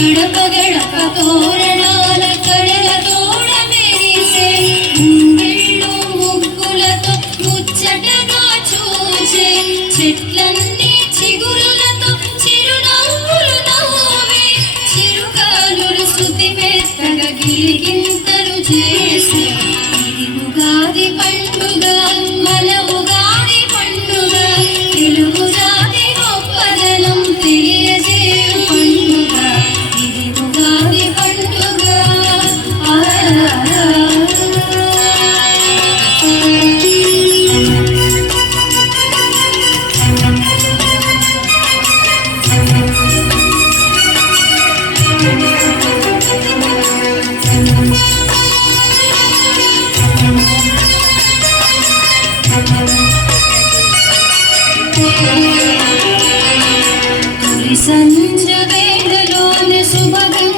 గడప గడప తోరణాల కడల తోడ మెరిసే ముంగిళ్ళు ముగ్గులతో ముచ్చటగా చూచే చెట్లన్నీ చిగురులతో చిరునవ్వులు నవ్వే చిరుగాలులు శృతి మెత్తగా గిలిగింతలు చేసే ఇది ఉగాది పండుగ మన ఉగాది పండుగ తెలుగు జాతి గొప్పదనం తెలియజేయు పండుగ ఇది ఉగాది పండుగ సంజ వేళలోన శుభగంగ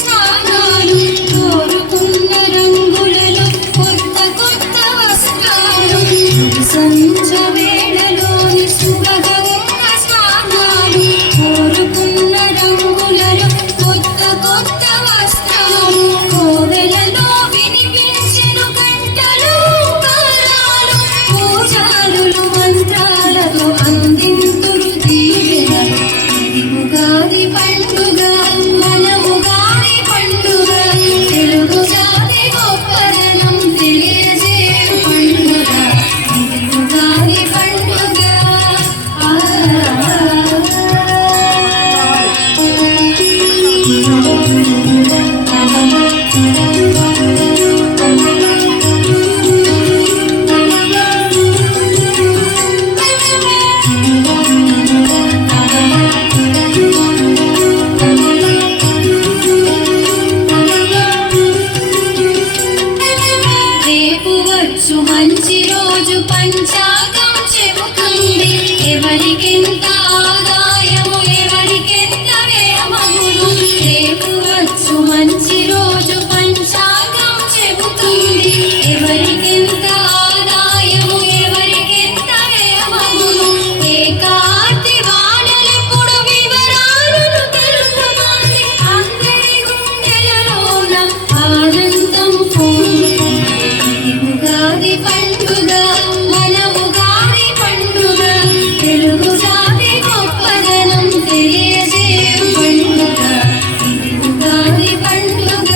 స్నానాలు కోరుకున్న రంగులలో కొత్త కొత్త వస్త్రాలు సంజ వేళలోన శుభగంగ స్నానాలు కోరుకున్న రంగులలో కొత్త కొత్త వస్త్రాలు కోవెలలో వినిపించెను గంటలు కారాలు పూజారులు మంత్రాలతో అందింతురు దీవెనలు ఉగాది పండుగ మన ఉగాది పండుగ తెలుగు జాతి గొప్పదనం తెలియజేయు పండుగ ఇది ఉగాది పండుగ రేపు వచ్చు మంచి రోజు పంచాంగం చెబుతుంది ఎవరికెంత ఆదాయము ఎవరికెంత వ్యయమగును రేపు వచ్చు మంచి రోజు పంచాంగం చెబుతుంది ఎవరికెంత ఆదాయము ఎవరికెంత వ్యయమగును ఏకార్తి వానలెప్పుడు వివరాలను తెలుపుతుంది అందరి గుండెలలోన ఆనందం పొందుతుంది ఉగాది పండుగ మన ఉగాది పండుగ తెలుగు జాతి గొప్పదనం తెలియజేయు పండుగ ఇది ఉగాది పండుగ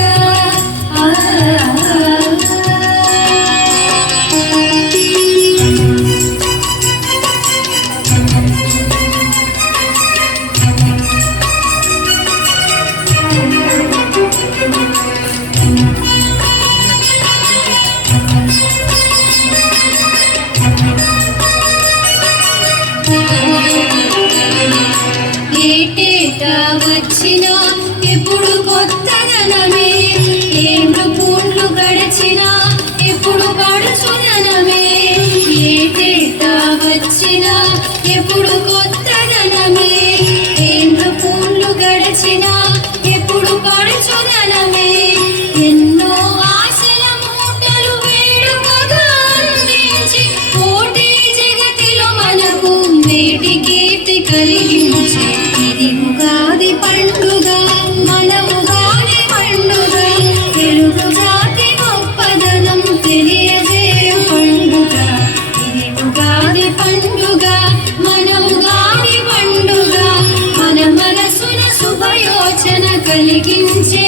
ఏటేటా వచ్చినా ఎప్పుడు కొత్తదనమే ఏళ్ళు పూండ్లు గడిచినా ఎప్పుడు గడుచుదనమే ఏటేటా వచ్చినా ఎప్పుడు కొత్తదనమే ఏళ్ళు పూండ్లు గడిచినా ఎప్పుడు గడుచుదనమే ఎన్నో ఆశల మూటలు వేడుకగా అందించి పోటీ జగతిలో మనకు నేటి కీర్తి కలిగించి ఇది ఉగాది పండుగ మన ఉగాది పండుగ తెలుగు జాతి గొప్పదనం తెలియజేయు పండుగ ఇది ఉగాది పండుగ మన ఉగాది పండుగ మన మనసున శుభయోచన కలిగించే